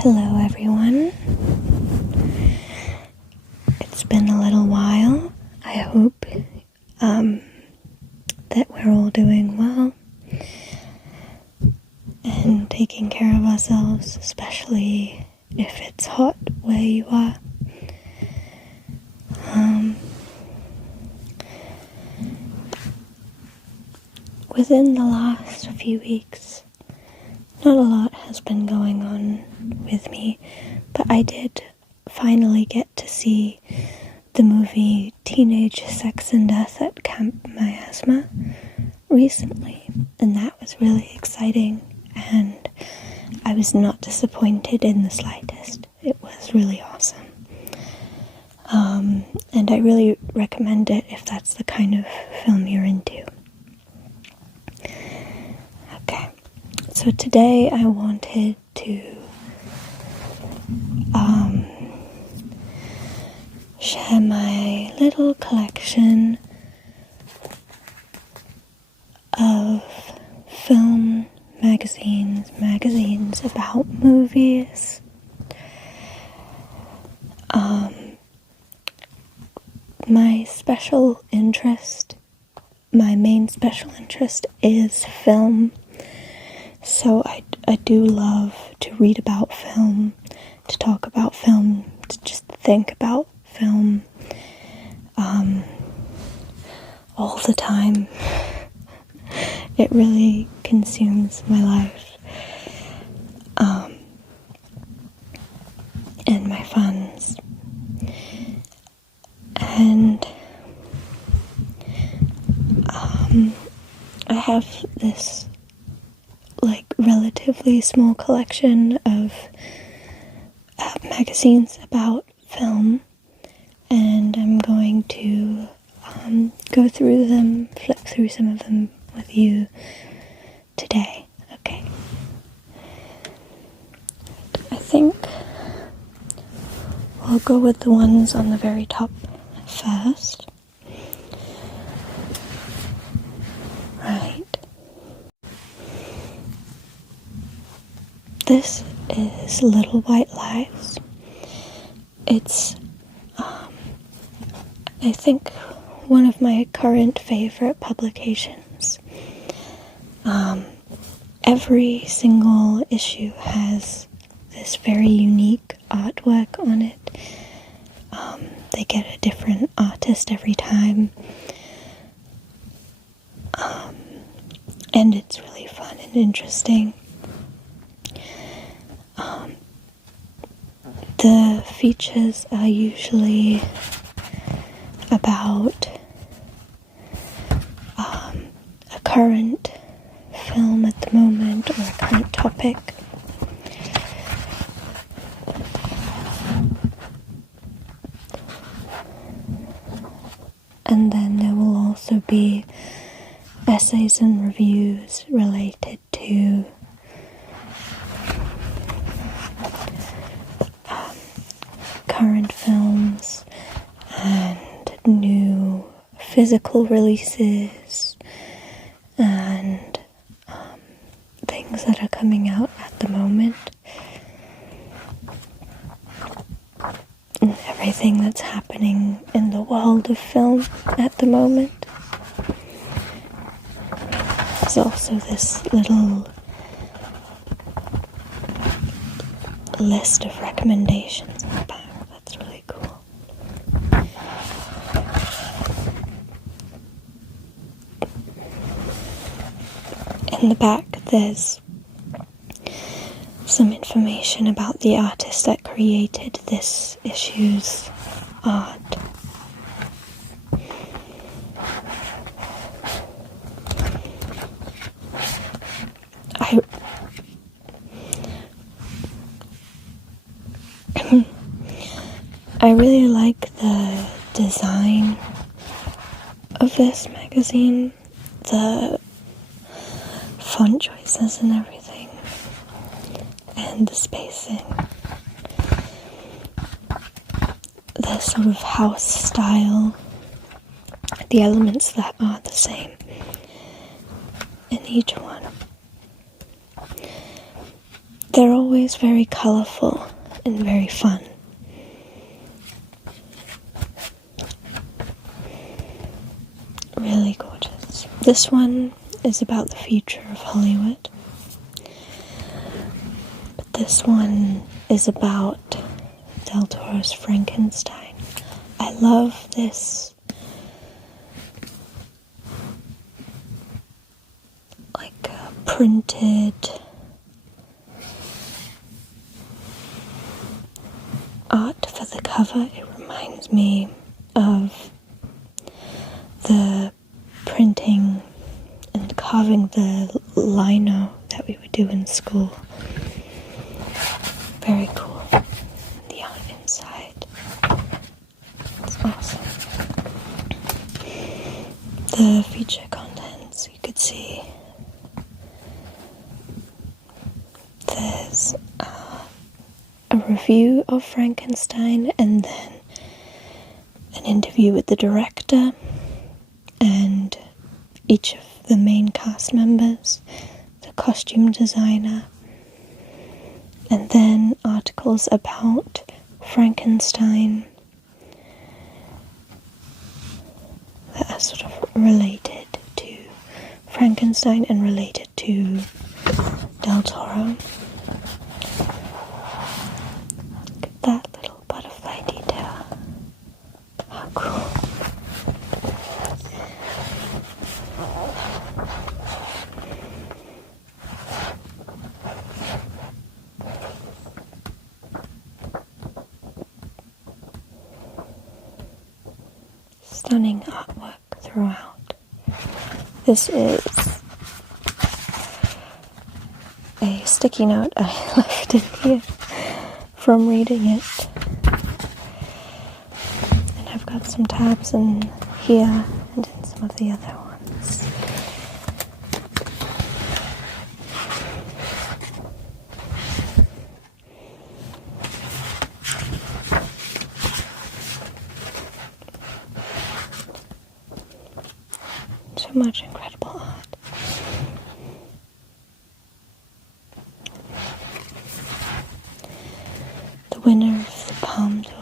Hello everyone. It's been a little while. I hope that we're all doing well and taking care of ourselves, especially if it's hot where you are. Within the last few weeks, not a lot has been going on with me, but I did finally get to see the movie Teenage Sex and Death at Camp Miasma recently, and that was really exciting, and I was not disappointed in the slightest. It was really awesome. And I really recommend it if that's the kind of film you're into. Okay, so today I wanted to share my little collection of film magazines about movies. My main special interest is film. So I do love to read about film, to talk about film, to just think about film all the time. It really consumes my life and my funds. And I have this relatively small collection of magazines about film, and I'm going to go through them, flip through some of them with you today. Okay. I think we'll go with the ones on the very top first. Right. This is Little White Lies. It's, I think, one of my current favorite publications. Every single issue has this very unique artwork on it. They get a different artist every time. And it's really fun and interesting. The features are usually about a current film at the moment or a current topic. And then there will also be essays and reviews related to current films and new physical releases and things that are coming out at the moment. And everything that's happening in the world of film at the moment. There's also this little list of recommendations in the back. That's really cool. In the back there's some information about the artist that created this issue's art. I really like the design of this magazine, the font choices and everything, and the spacing. The sort of house style, the elements that are the same in each one. they're always very colourful and very fun. Really gorgeous. This one is about the future of Hollywood. But this one is about Del Toro's Frankenstein. I love this printed art for the cover. It reminds me of the printing and carving the lino that we would do in school. Very cool. The art inside. It's awesome. The feature contents, you could see there's a review of Frankenstein and then an interview with the director and each of the main cast members, the costume designer, and then articles about Frankenstein that are sort of related to Frankenstein and related to Del Toro. Look at that little butterfly detail. How cool. Stunning artwork throughout. This is a sticky note I left in here from reading it. And I've got some tabs in here and in some of the other ones. So much incredible art. The winner of the Palme d'Or.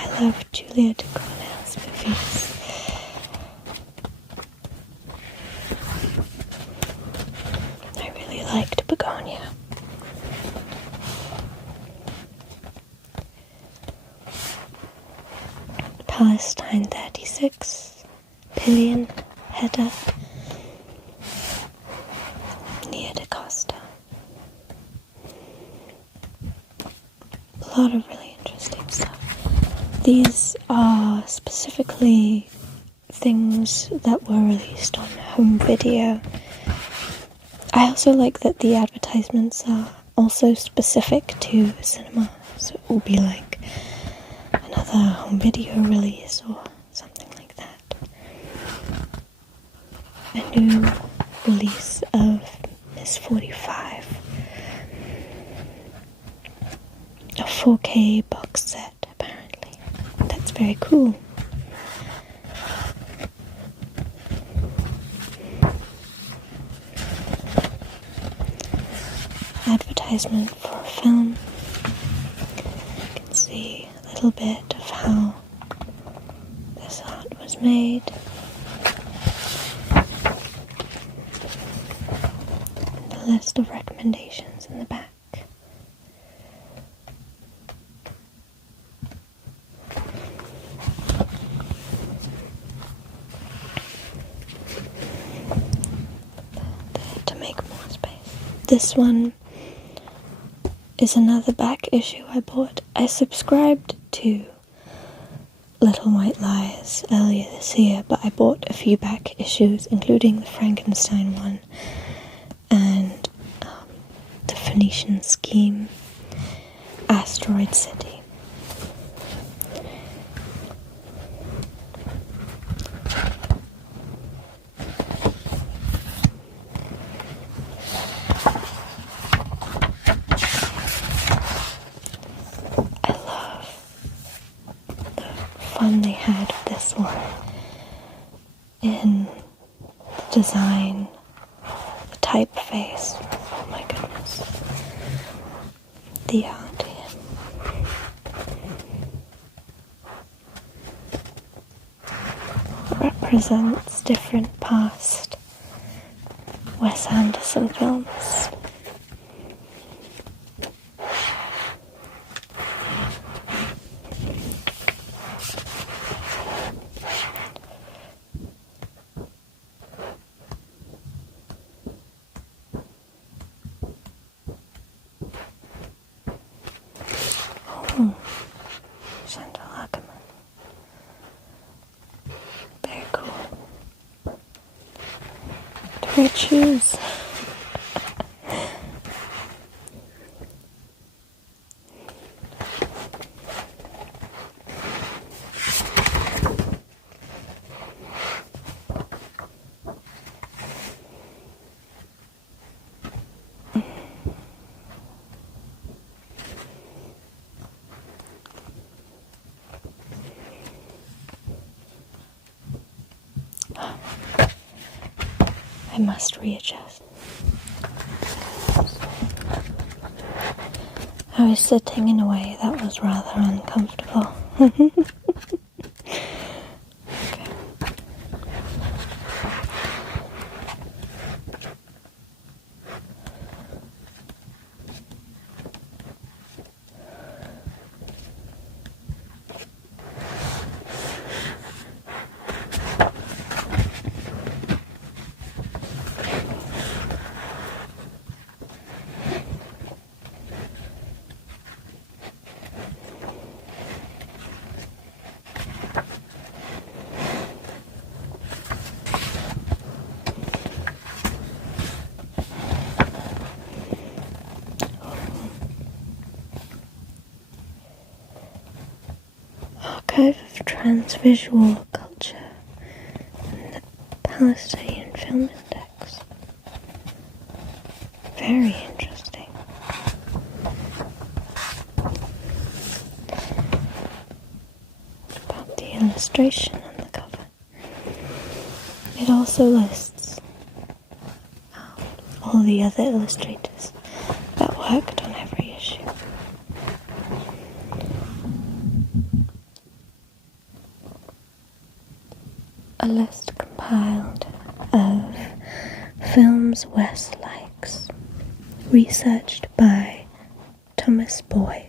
I love Julia de Cornell's movies. I really liked Begonia. Palestine 36, Pillion, Hedda, Nia DaCosta. A lot of really interesting stuff. These are specifically things that were released on home video. I also like that the advertisements are also specific to cinema, so it will be like another home video release or something like that. A new release of Miss 45. A 4K box set, apparently. That's very cool. Advertisement for a film. You can see a little bit of how this art was made. And a list of recommendations in the back. To make more space. This one is another back issue I bought. I subscribed to Little White Lies earlier this year, but I bought a few back issues, including the Frankenstein one and the Phoenician Scheme, Asteroid City. fun they had with this one in the design, the typeface. Oh my goodness. The art here. Represents different past Wes Anderson films. Oh, Chantal Ackerman. Very cool. Great shoes. I must readjust. I was sitting in a way that was rather uncomfortable. Archive of Transvisual Culture and the Palestinian Film Index. Very interesting. About the illustration on the cover. It also lists all the other illustrators that worked on every issue. A list compiled of films Wes likes, researched by Thomas Boyd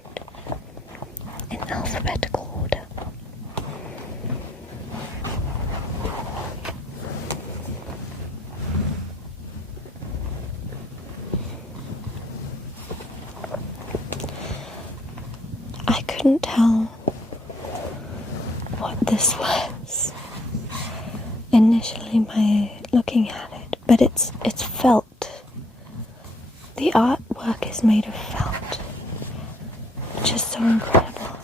in alphabetical order. I couldn't tell what this was initially by looking at it, but it's felt. The artwork is made of felt, which is so incredible.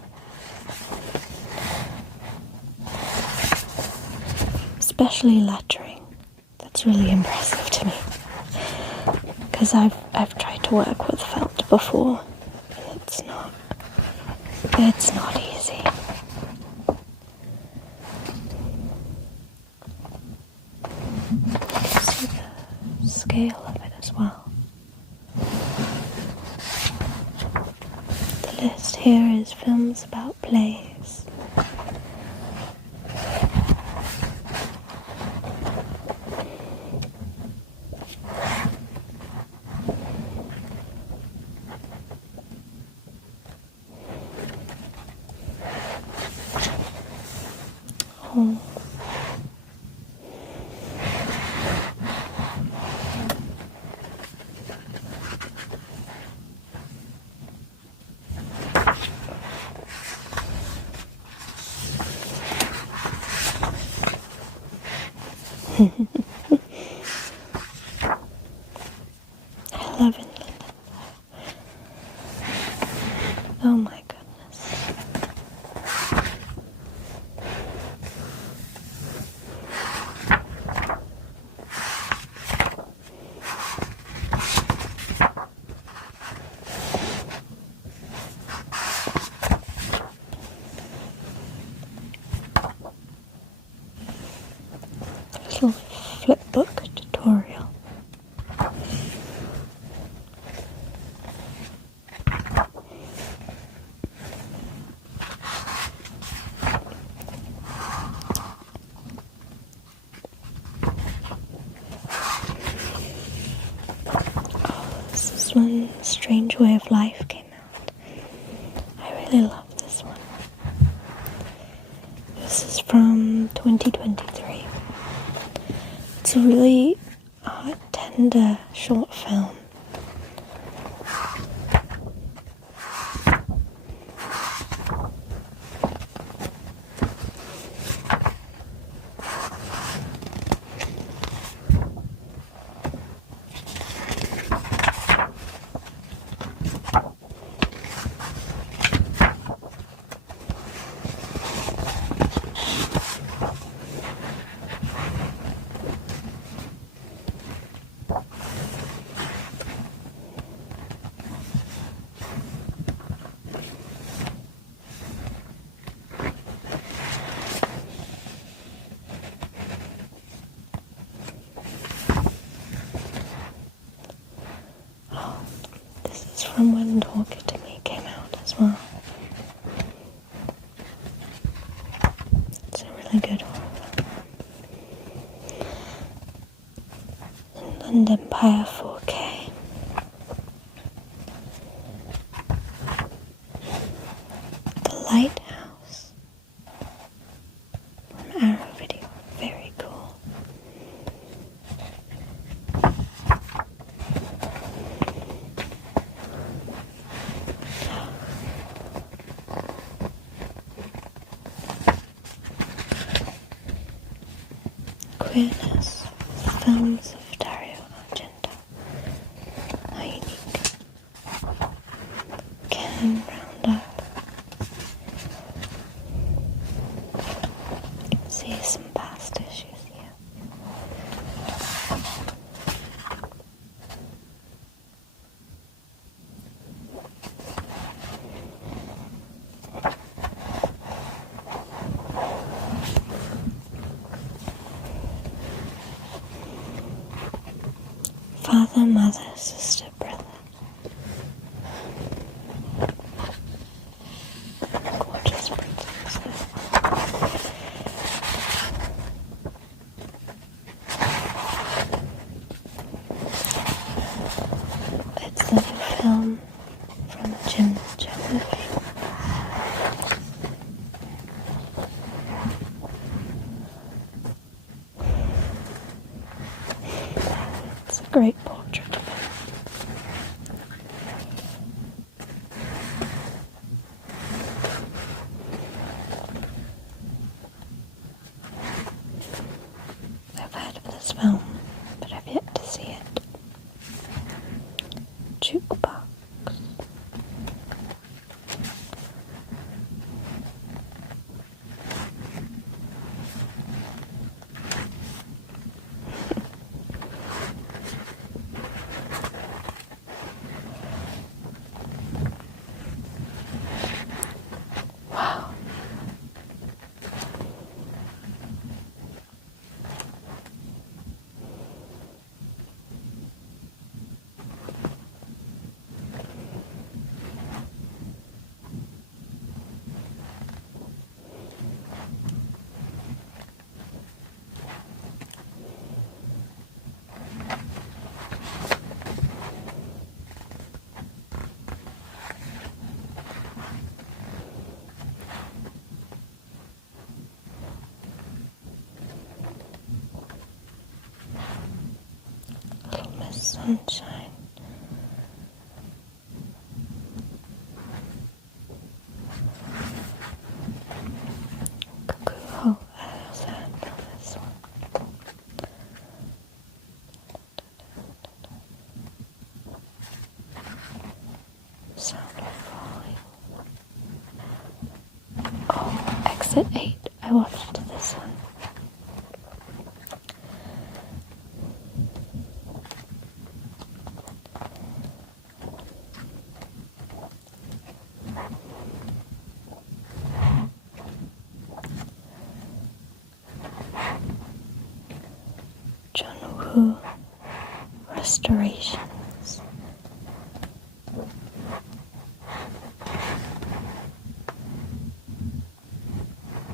Especially lettering. That's really impressive to me, because I've tried to work with felt before, and it's not easy. You can see the scale of it as well. The list here is films about plays. Oh. I love it. Oh my goodness. little flipbook tutorial. This is when Strange Way of Life came out. I really love this one. This is from 2023. It's a really tender short film. From when Talk It To Me came out as well. It's a really good horror film. Inland Empire 4K. The Lighthouse from Arrow Video. Very cool. Queerness, films of Dario Argento. How unique. Can round up. You can see some past issues here. Father, mother, sister, brother. Gorgeous princesses. It's the new film from Jim Jarmusch. It's a great portrait of him. I've heard of this film, but I've yet to see it. Jukebox. Wow. Little Miss Sunshine. Cuckoo. Oh, I also had this one. Sound of Falling. Oh, Exit 8. I watched this one. few restorations.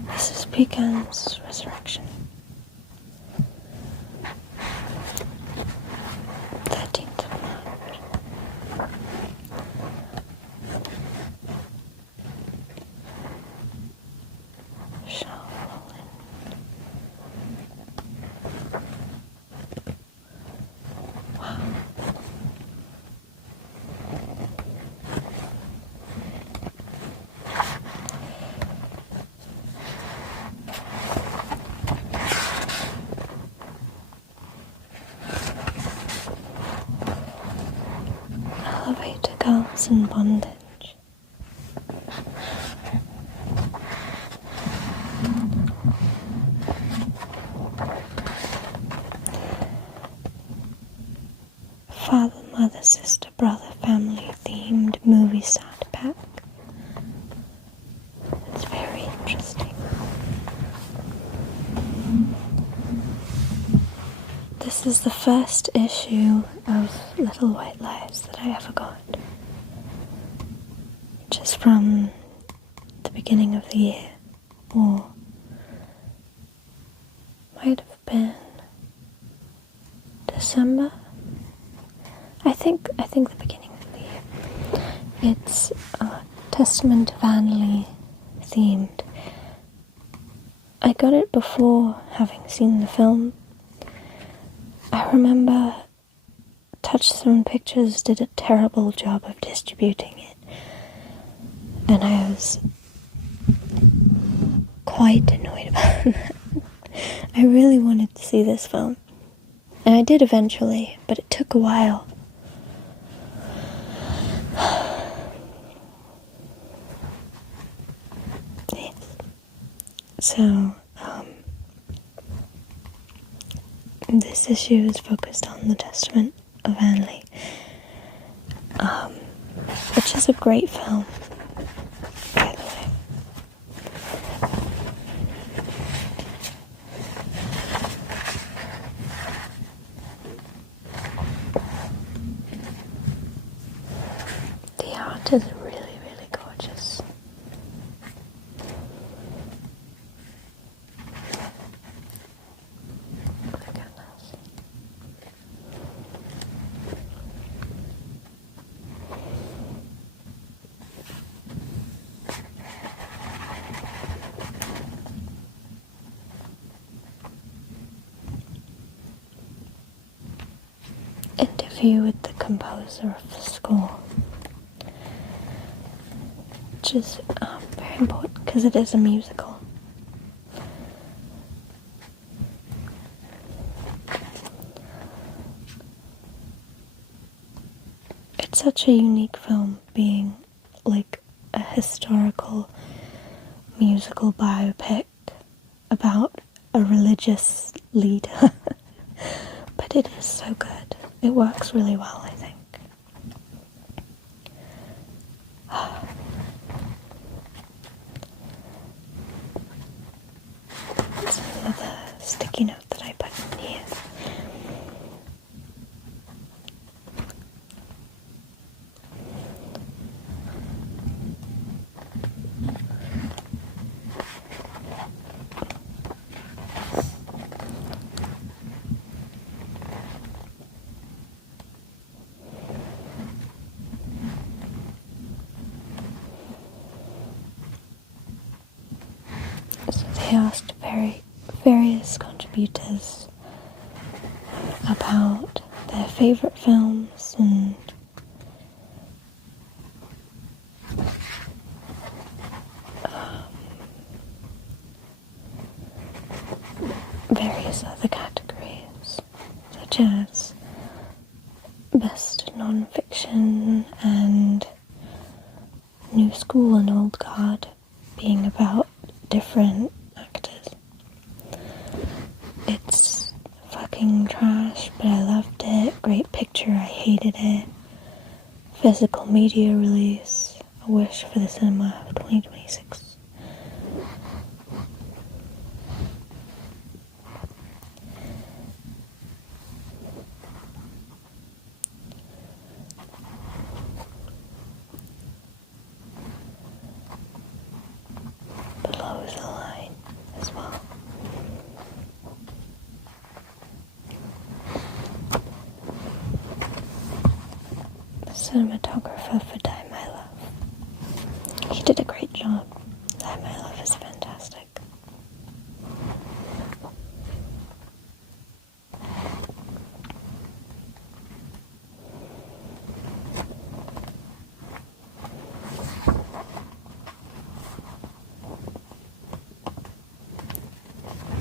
This is Pecan's resurrection. 13th of March. Shall roll in. Wow. Elevator girls in bondage. Father, mother, sister, brother, family themed movie starter pack. It's very interesting. This is the first issue of Little White Lies that I ever got. Just from the beginning of the year, or might have been December. I think the beginning of the year. It's Testament of Anne themed. I got it before having seen the film. I remember Touchstone Pictures did a terrible job of distributing it, and I was quite annoyed about that. I really wanted to see this film, and I did eventually, but it took a while. Yes. So, this issue is focused on the Testament of Anne Lee, which is a great film, by the way. The art is really, really gorgeous. Oh my goodness. Interview with the composer of the score, which is very important because it is a musical. It's such a unique film, being like a historical musical biopic about a religious leader. But it is so good. It works really well, I think. It's another sticky note that I put in here. So they asked various contributors about their favourite films and various other categories, such as best non-fiction and new school and old guard, being about different actors. It's fucking trash, but I loved it. Great picture, I hated it. Physical media release, a wish for the cinema of 2026. cinematographer for Die My Love. He did a great job. Die My Love is fantastic.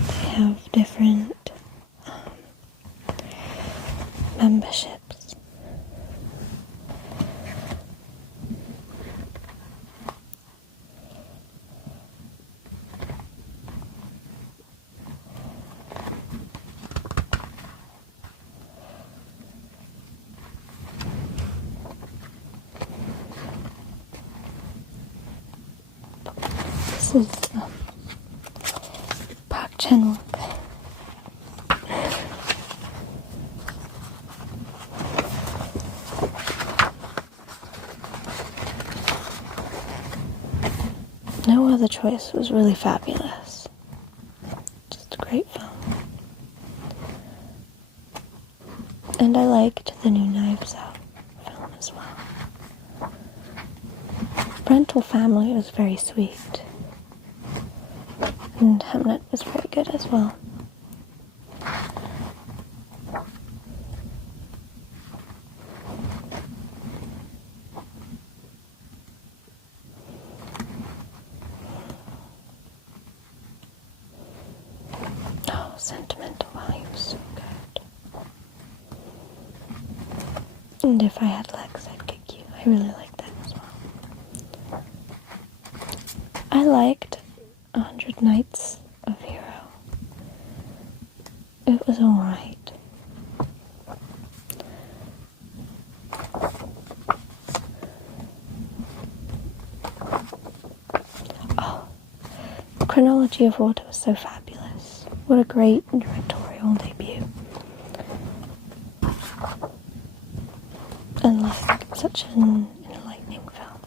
They have different memberships. This is Park Chan-wook. No Other Choice was really fabulous. Just a great film. And I liked the new Knives Out film as well. Parental Family was very sweet. And Hamnet was very good as well. Oh, Sentimental Value is so good. And If I Had Legs, I'd Kick You. I really like that as well. I liked 100 Nights of Hero. It was alright. Oh, Chronology of Water was so fabulous. What a great directorial debut. And like, such an enlightening film.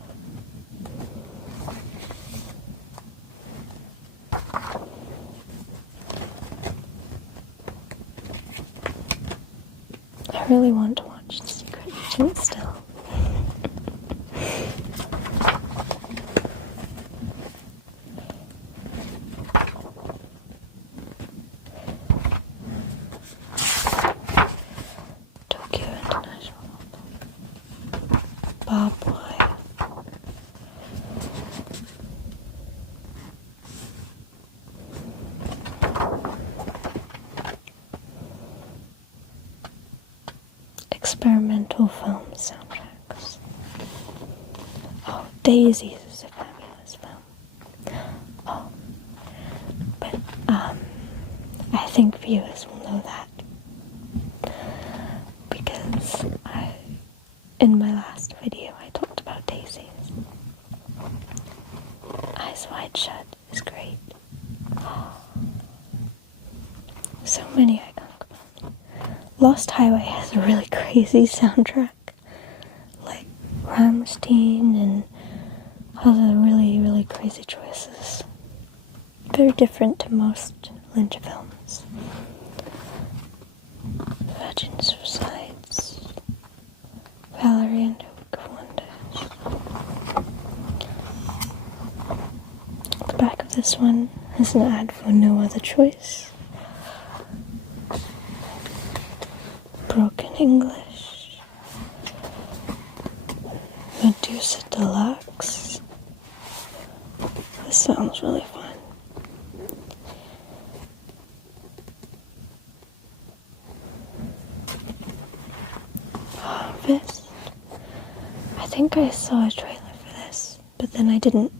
I really want to watch The Secret Agent still. Tokyo International. Barbed Wire. Experimental film soundtracks. Oh, Daisies is a fabulous film. Oh, but I think viewers will know that because in my last video I talked about Daisies. Eyes Wide Shut is great. Oh, so many iconic films. Lost Highway has a really crazy soundtrack, like Rammstein and other really, really crazy choices. Very different to most Lynch films. Virgin Suicides, Valerie and Hook of Wonders. The back of this one is an ad for No Other Choice. Broken English. Medusa Deluxe. This sounds really fun. Harvest. I think I saw a trailer for this, but then I didn't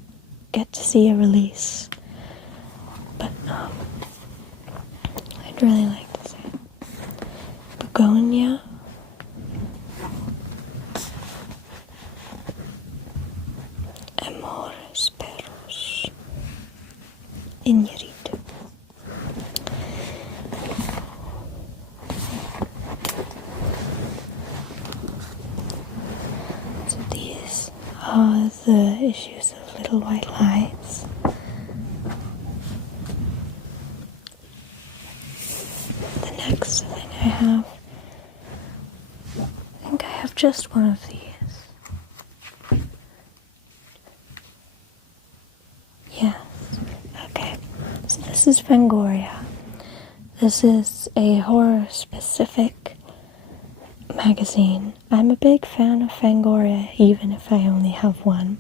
get to see a release. But I'd really like to see it. Begonia. Amores Perros. Iñárritu. So these are the issues of Little White Lies. The next thing I think I have just one of these. this is Fangoria. This is a horror-specific magazine. I'm a big fan of Fangoria, even if I only have one.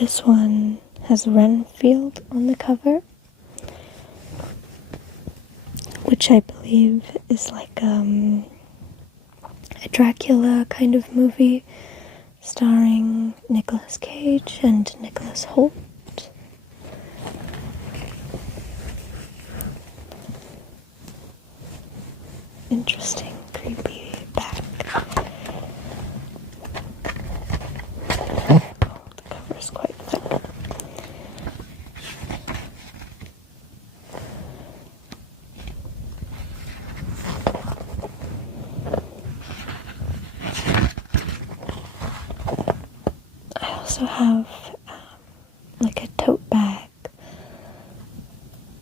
This one has Renfield on the cover, which I believe is like a Dracula kind of movie starring Nicolas Cage and Nicholas Hoult. Interesting, creepy back. Oh, the cover is quite thick. I also have like a tote bag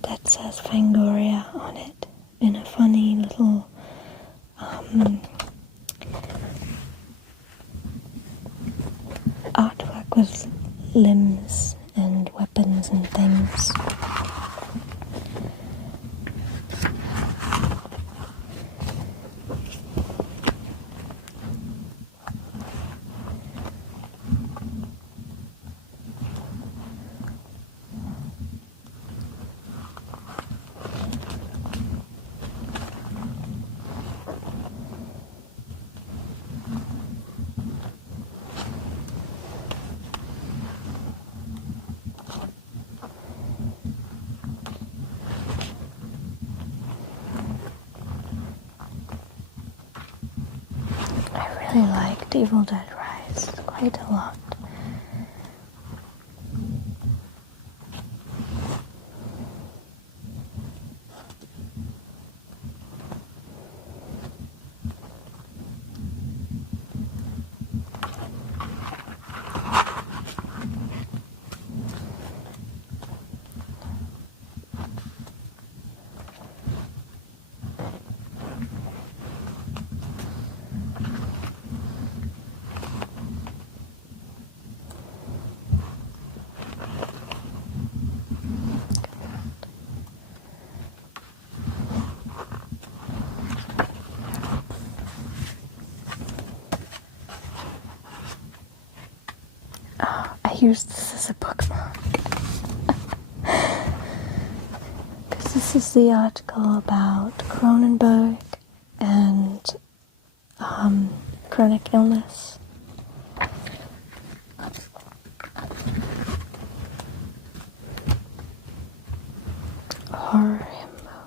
that says Fangoria on it in a funny little artwork with limbs and weapons and things. I really liked Evil Dead Rise quite a lot. I used this as a bookmark. Because this is the article about Cronenberg and chronic illness. Horror himbo.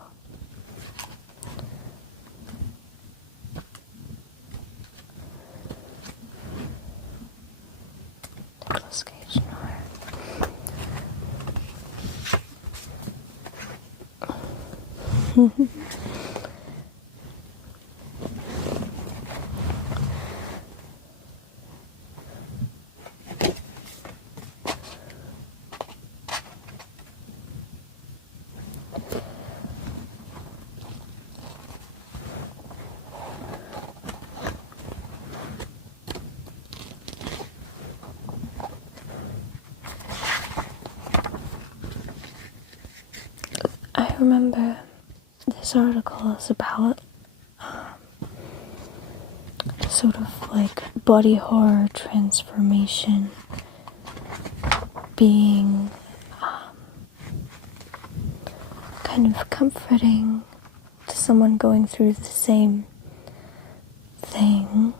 Nicolas Cage noir. I remember this article is about sort of like body horror transformation being kind of comforting to someone going through the same thing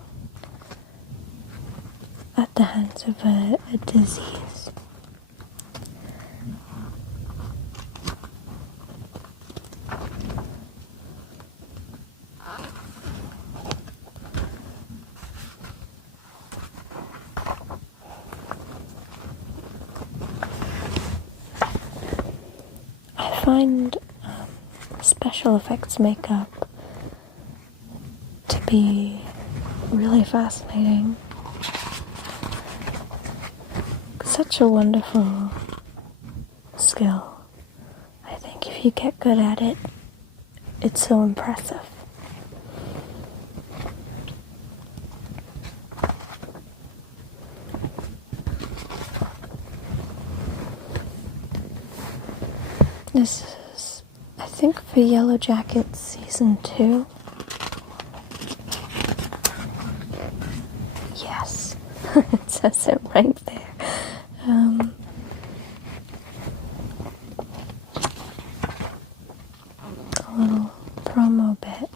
at the hands of a disease. I find special effects makeup to be really fascinating. Such a wonderful skill. I think if you get good at it, it's so impressive. This is, I think, for Yellow Jackets Season 2. Yes, it says it right there. A little promo bit.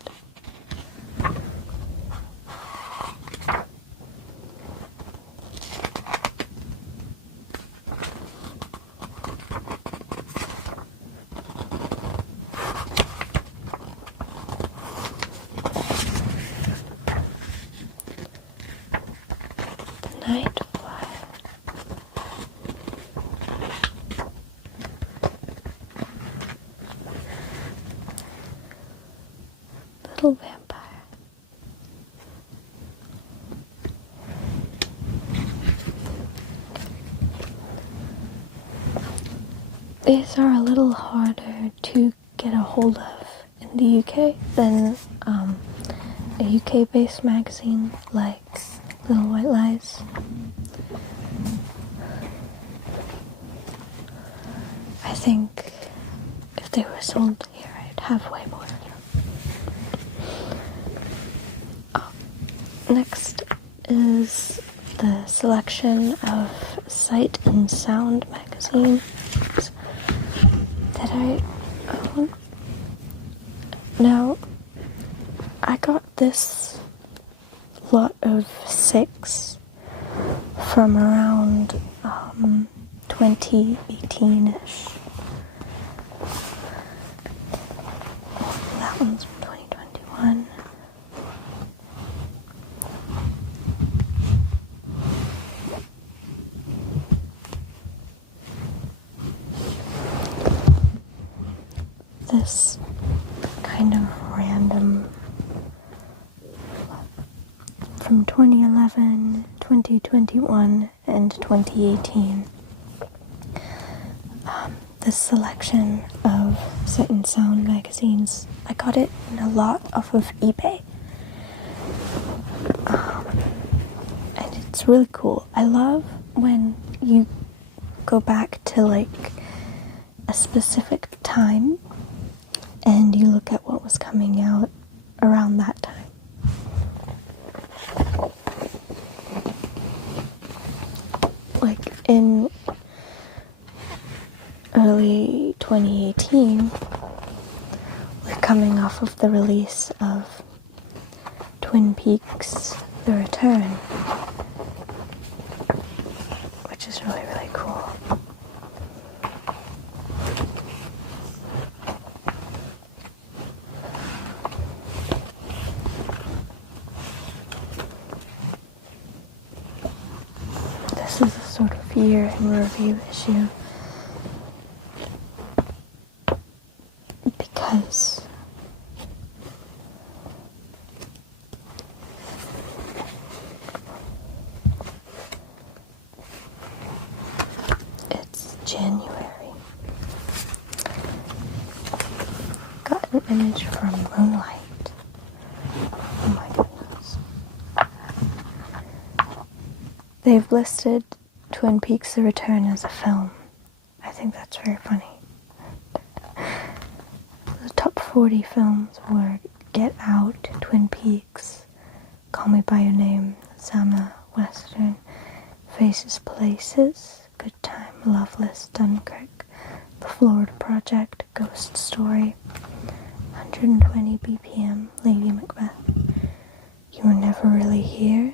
Night Flyer. Little vampire. These are a little harder to get a hold of in the UK than a UK-based magazine like Little White Lies. I think if they were sold here, I'd have way more. Next is the selection of Sight and Sound magazines that I own. Now, I got this lot of 6 from around 2018-ish. That one's from 2021. This kind of random from 2011, 2021, and 2018. This selection of Sight and Sound magazines, I got it in a lot off of eBay. And it's really cool. I love when you go back to like a specific time and you look at what was coming out around that time. Like in early 2018, we're coming off of the release of Twin Peaks: The Return, which is really, really cool. This is a sort of year in review issue because it's January. Got an image from Moonlight. Oh my goodness. They've listed Twin Peaks: The Return as a film. I think that's very funny. The top 40 films were Get Out, Twin Peaks, Call Me By Your Name, Zama Western, Faces Places, Good Time, Loveless, Dunkirk, The Florida Project, Ghost Story, 120 BPM, Lady Macbeth, You Were Never Really Here,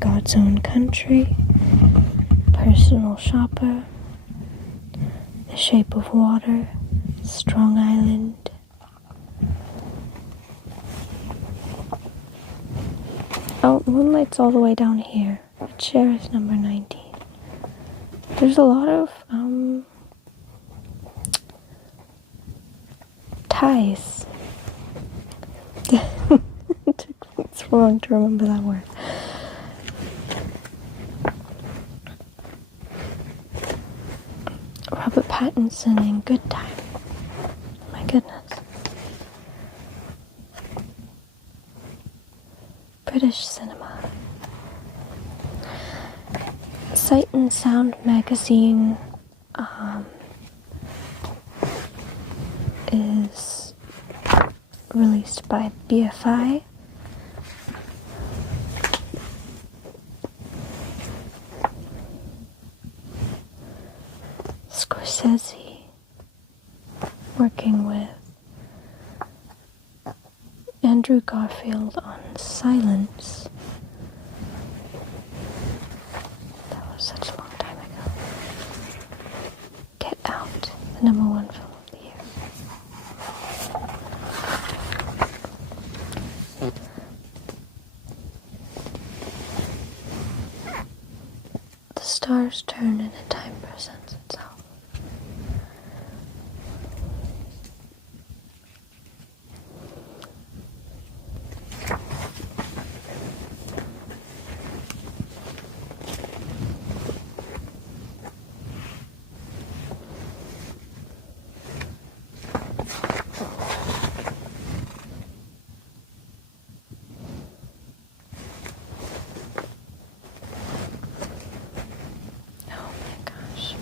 God's Own Country, Personal Shopper, The Shape of Water, Strong Island, oh, Moonlight's all the way down here. It shares number 19. There's a lot of ties. It's wrong to remember that word. Robert Pattinson in Good Time. My goodness. British cinema. Sight and Sound magazine is released by BFI. Scorsese, working with Andrew Garfield on Silence. That was such a long time ago. Get Out, the #1 film of the year. The Stars Turn and a Time Presents Itself. Oh my gosh.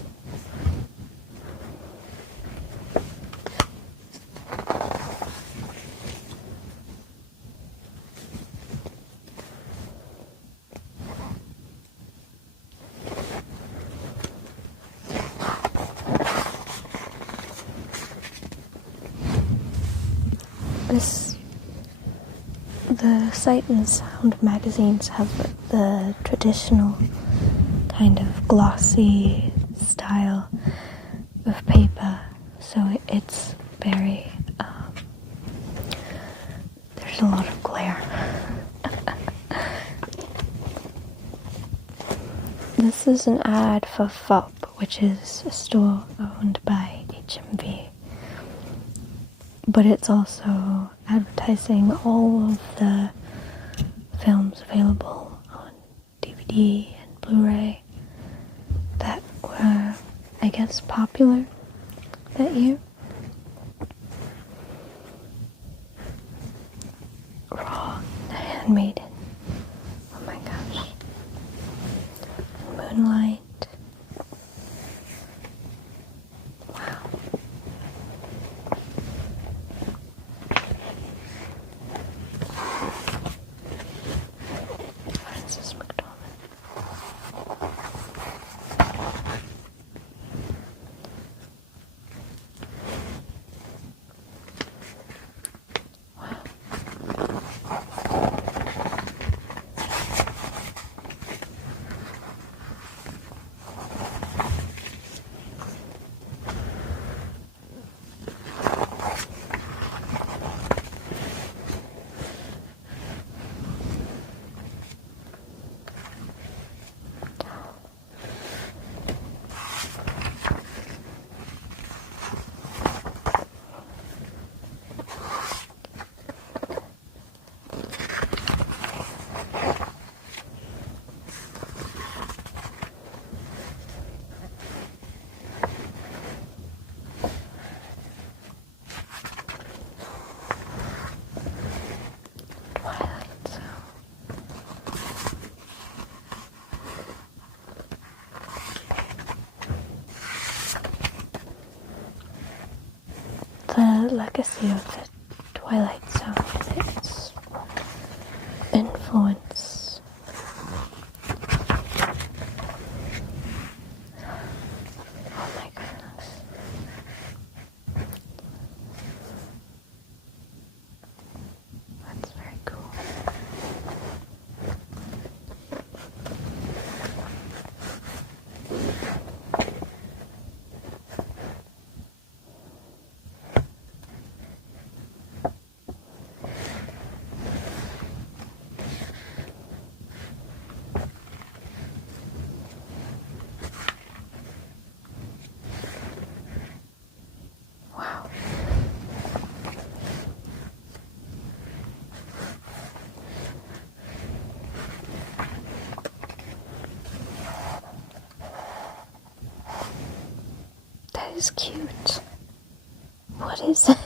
The Sight and Sound magazines have the traditional kind of glossy style of paper, so it's very, there's a lot of glare. This is an ad for FOP, which is a store owned by HMV. But it's also advertising all of the films available on DVD and Blu-ray that were, I guess, popular that year. Raw, The Handmaiden. Oh my gosh. Moonlight. Wow. Frances McDormand. Wow. Twilight Zone. The legacy of the Twilight Zone and its influence. Oh my goodness. That's very cool. Wow. That is cute. What is it?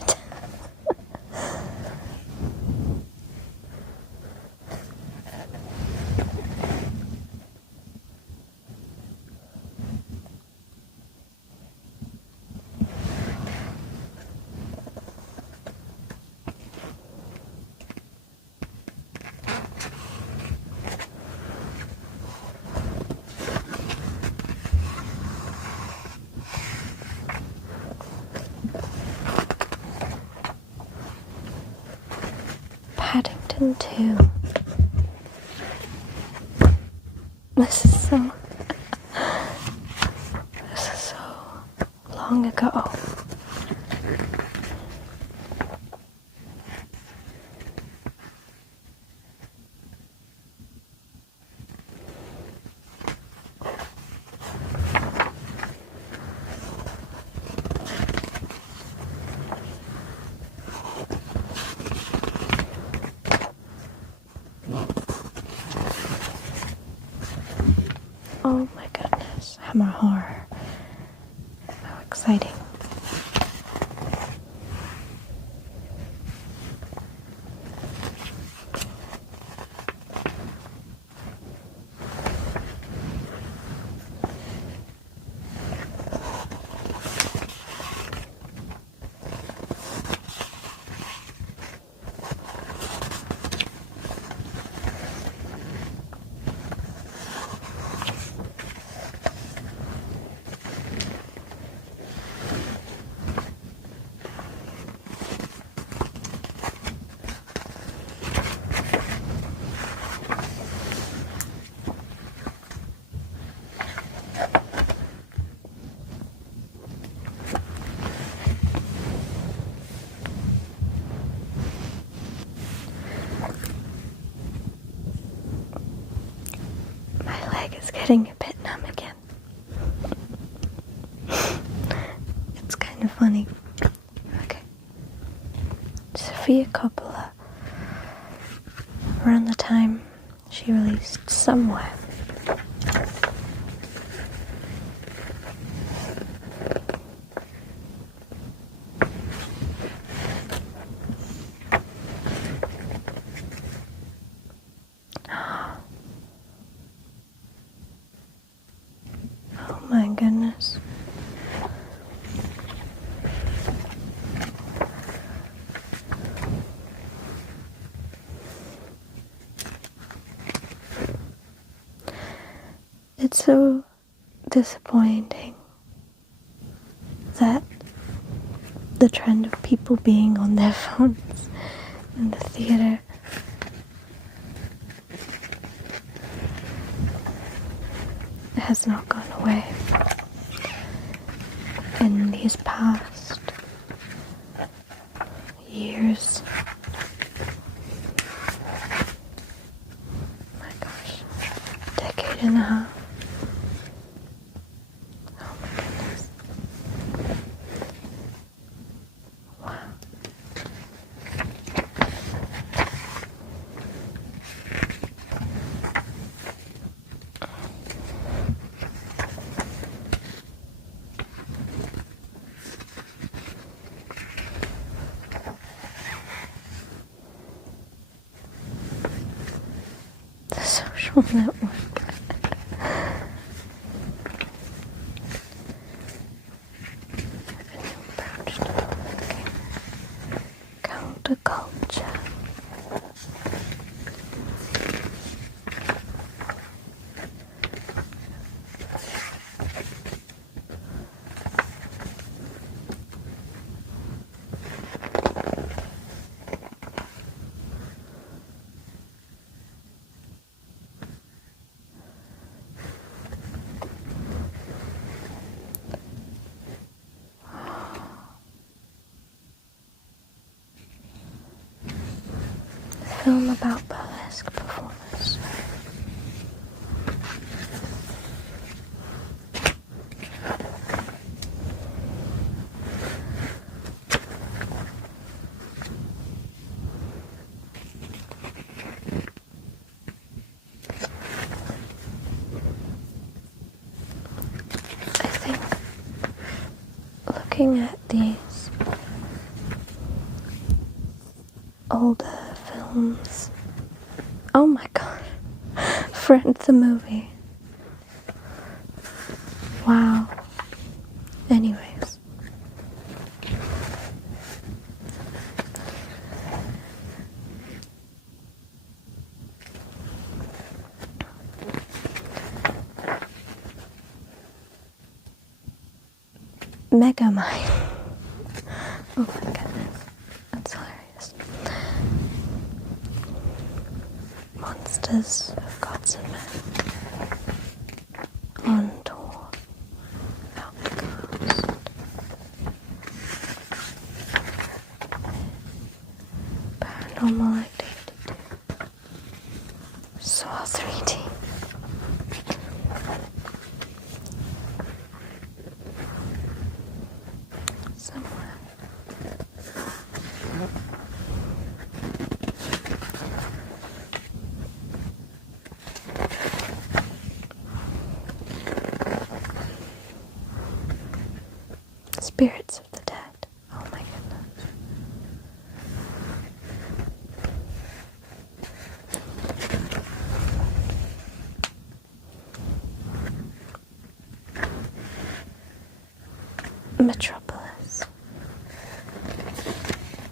Paddington 2. This is so long ago. Oh my goodness, Hammer Horror. How exciting. It's getting a bit numb again. It's kind of funny. Okay. Sofia Coppola, around the time she released Somewhere, oh my goodness. It's so disappointing that the trend of people being on their phones in the theater has not gone away in these past years. My gosh, decade and a half. Oh my goodness. Wow. The Social Network. Counterculture. Film about burlesque performers. I think looking at these older films. Oh my god. Friend the movie. Wow. Anyways. Megamind. Oh my goodness. That's hilarious. Sisters of Gods and Men on tour Outcast. Paranormal Activity 2, Saw 3D. Somewhere. Spirits of the Dead. Oh my goodness. Metropolis.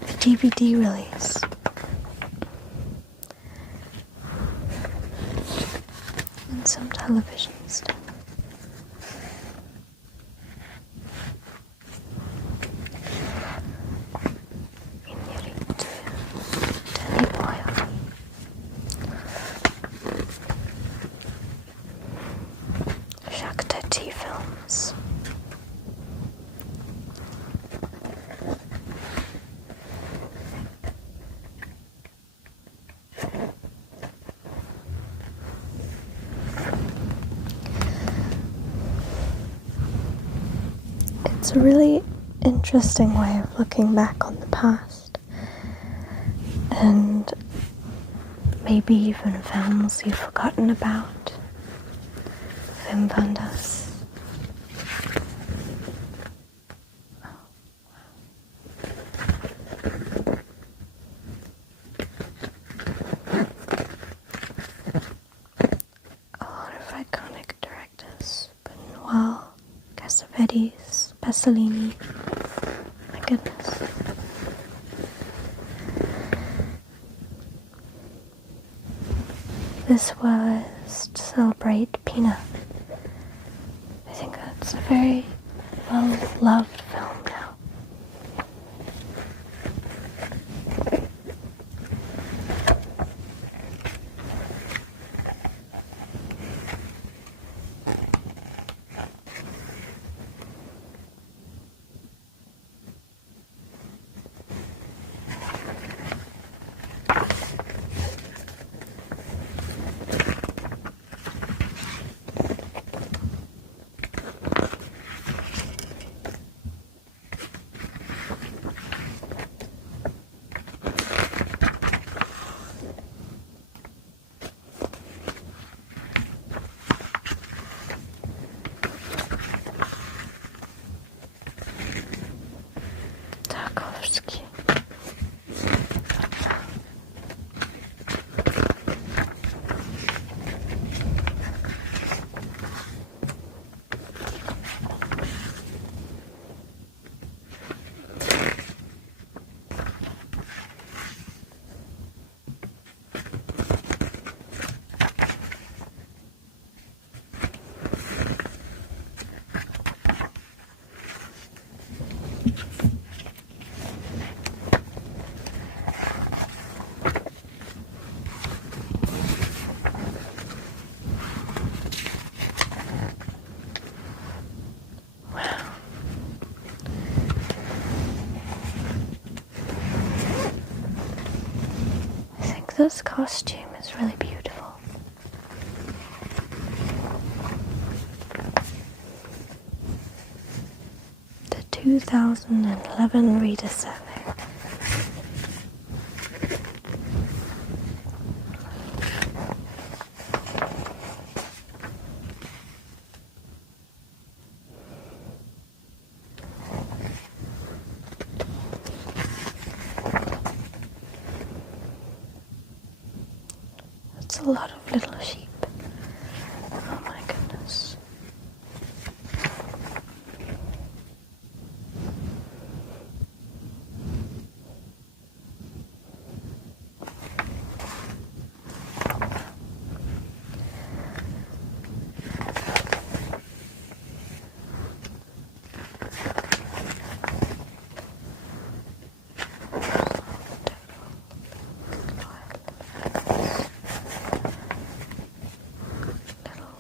The DVD release. And some television stuff. Danny Boyle. Jacques Tati Films. It's a really interesting way of looking back on the past, and maybe even films you've forgotten about. Wim Wenders. A lot of iconic directors. Buñuel, Cassavetes, Pasolini. My goodness. This was to celebrate Pina. I think that's a very well-loved film now. Tarkovsky. This costume is really beautiful. The 2011 Reader Survey. It's a lot of little sheep. Oh my goodness.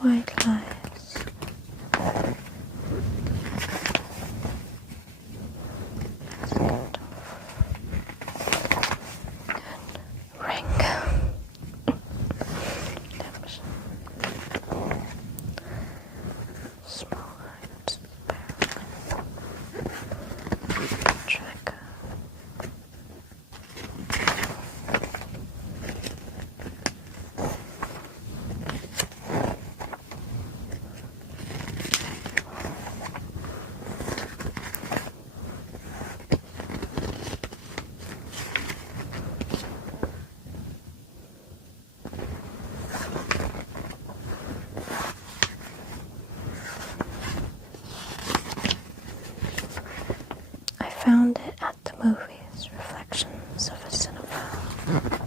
white lies. Ring. Small hearts. Tracker. I found it at the movies, Reflections of a Cinephile.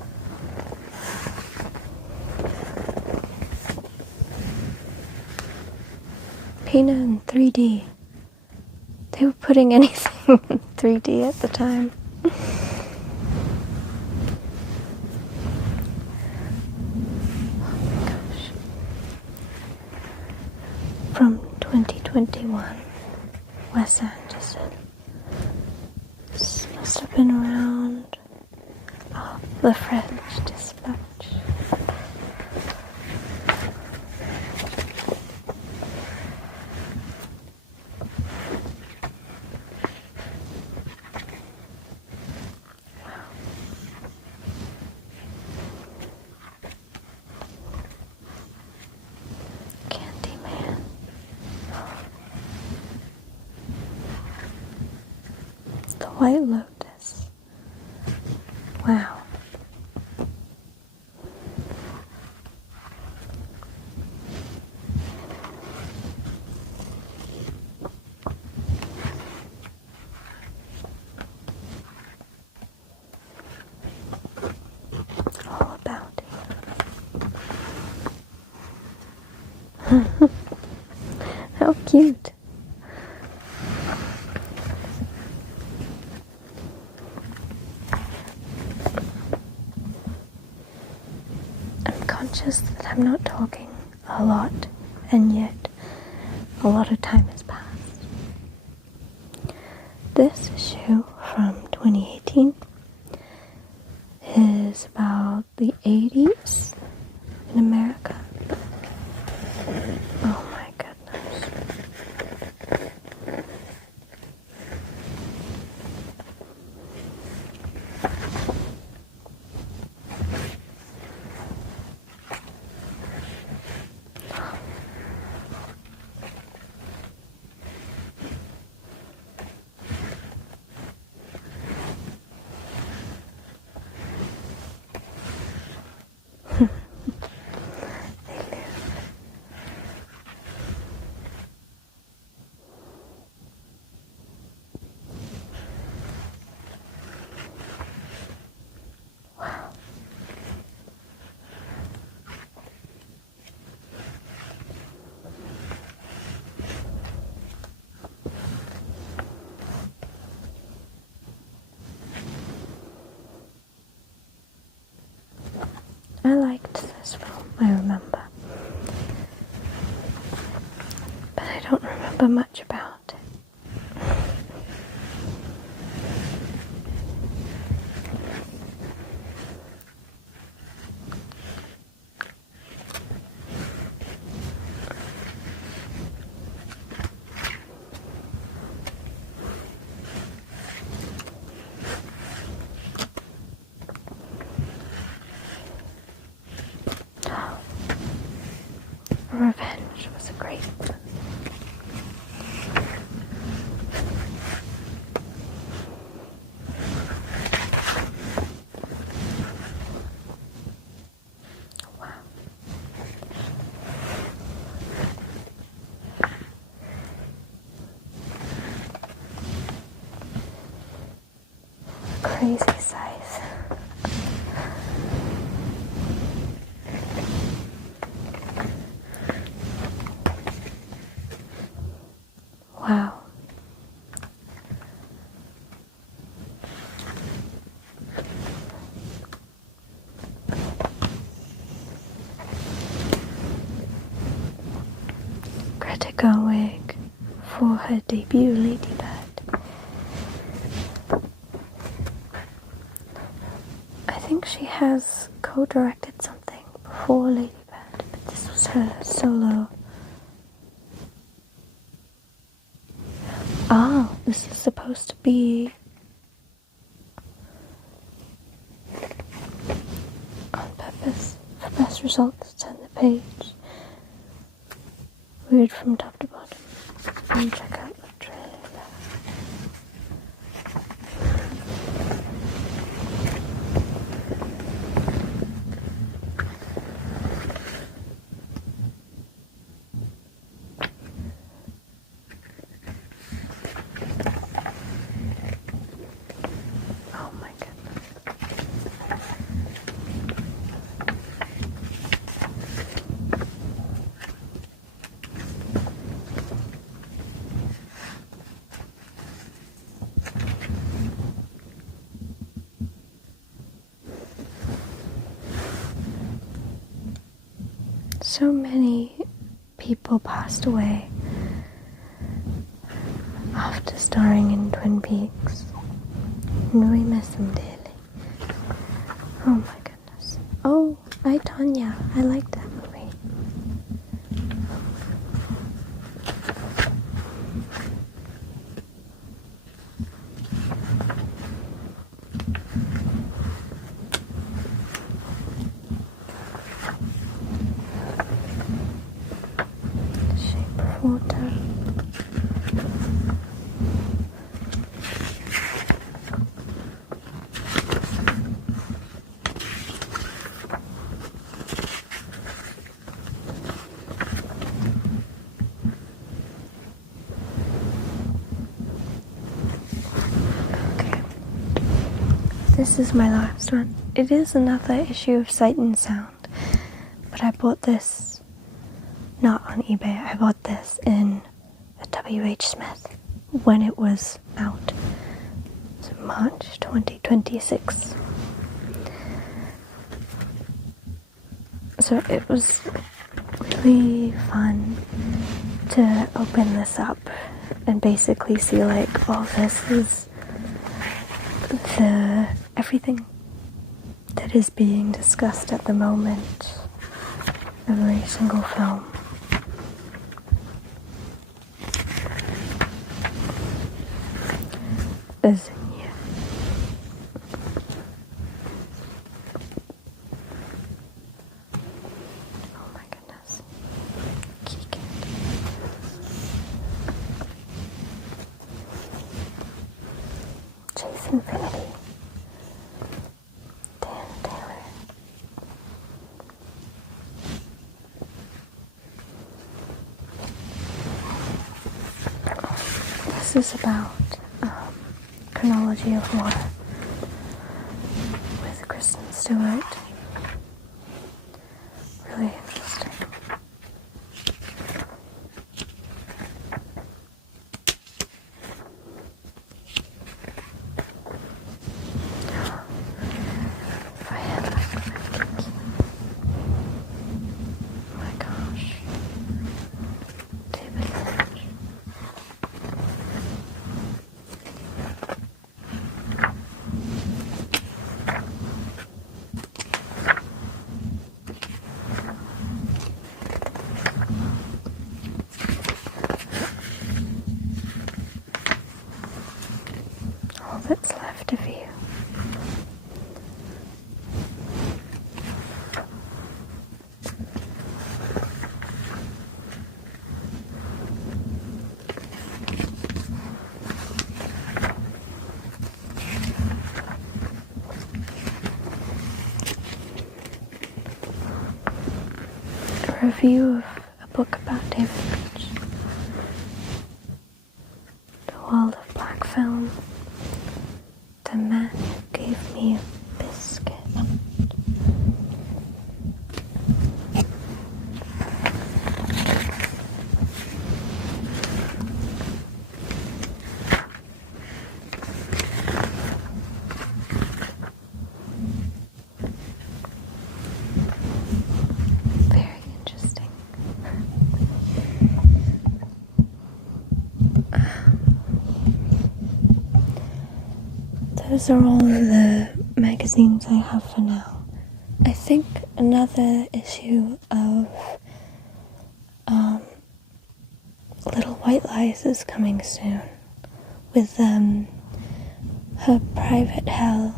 Pina in 3D. They were putting anything in 3D at the time. From 2021, Wes Anderson. This must have been around The French Dispatch. Candyman. The White Lotus. Wow. All about it. How cute. I'm conscious that I'm not talking a lot, and yet a lot of time has passed. This issue from 2018 is about the 80s in America. Oh my goodness. I liked this film, I remember. But I don't remember much about it. Revenge was a great one. Wow. Crazy size. Wow. her debut, Lady Bird. I think she has co-directed something before Lady Bird, but this was her solo. Oh, this is supposed to be on purpose for best results. Turn the page. Read from top to bottom and check out the trailer. Oh my goodness. So many people passed away after starring in Twin Peaks, and we miss them dearly. Oh my goodness. Oh, I, Tonya. I like that movie. Shape of Water. Okay. This is my last one. It is another issue of Sight and Sound, but I bought this not on eBay. I bought this in a W.H. Smith when it was out. It's March 2026. So it was really fun to open this up and basically see like, oh, this is everything that is being discussed at the moment. Every single film. Is in here. Oh my goodness. Geek it. Chase Infinity. Dan Taylor. This is about Chronology of War with Kristen Stewart. Really interesting. If I had like that geeky. Oh my gosh. David Lynch. All that's left of you. A review of a book about David Lynch. The World of Black Film. The Man Who Gave Me a Biscuit. Very interesting. those are all of the magazines I have for now. I think another issue of Little White Lies is coming soon, with her Private Hell,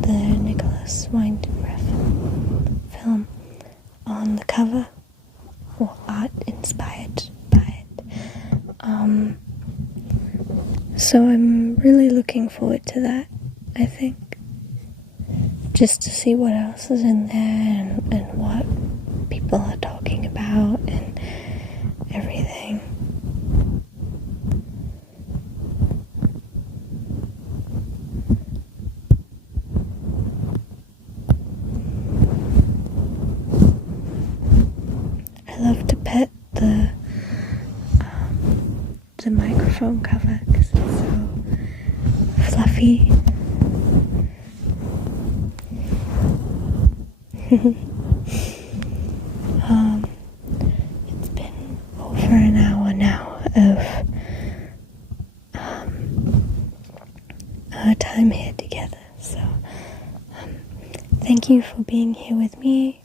the Nicholas Winding Refn film, on the cover, or art inspired by it. So I'm really looking forward to that, I think. Just to see what else is in there and what people are talking about and everything. I love to pet the microphone cover because it's so fluffy. It's been over an hour now of our time here together, so thank you for being here with me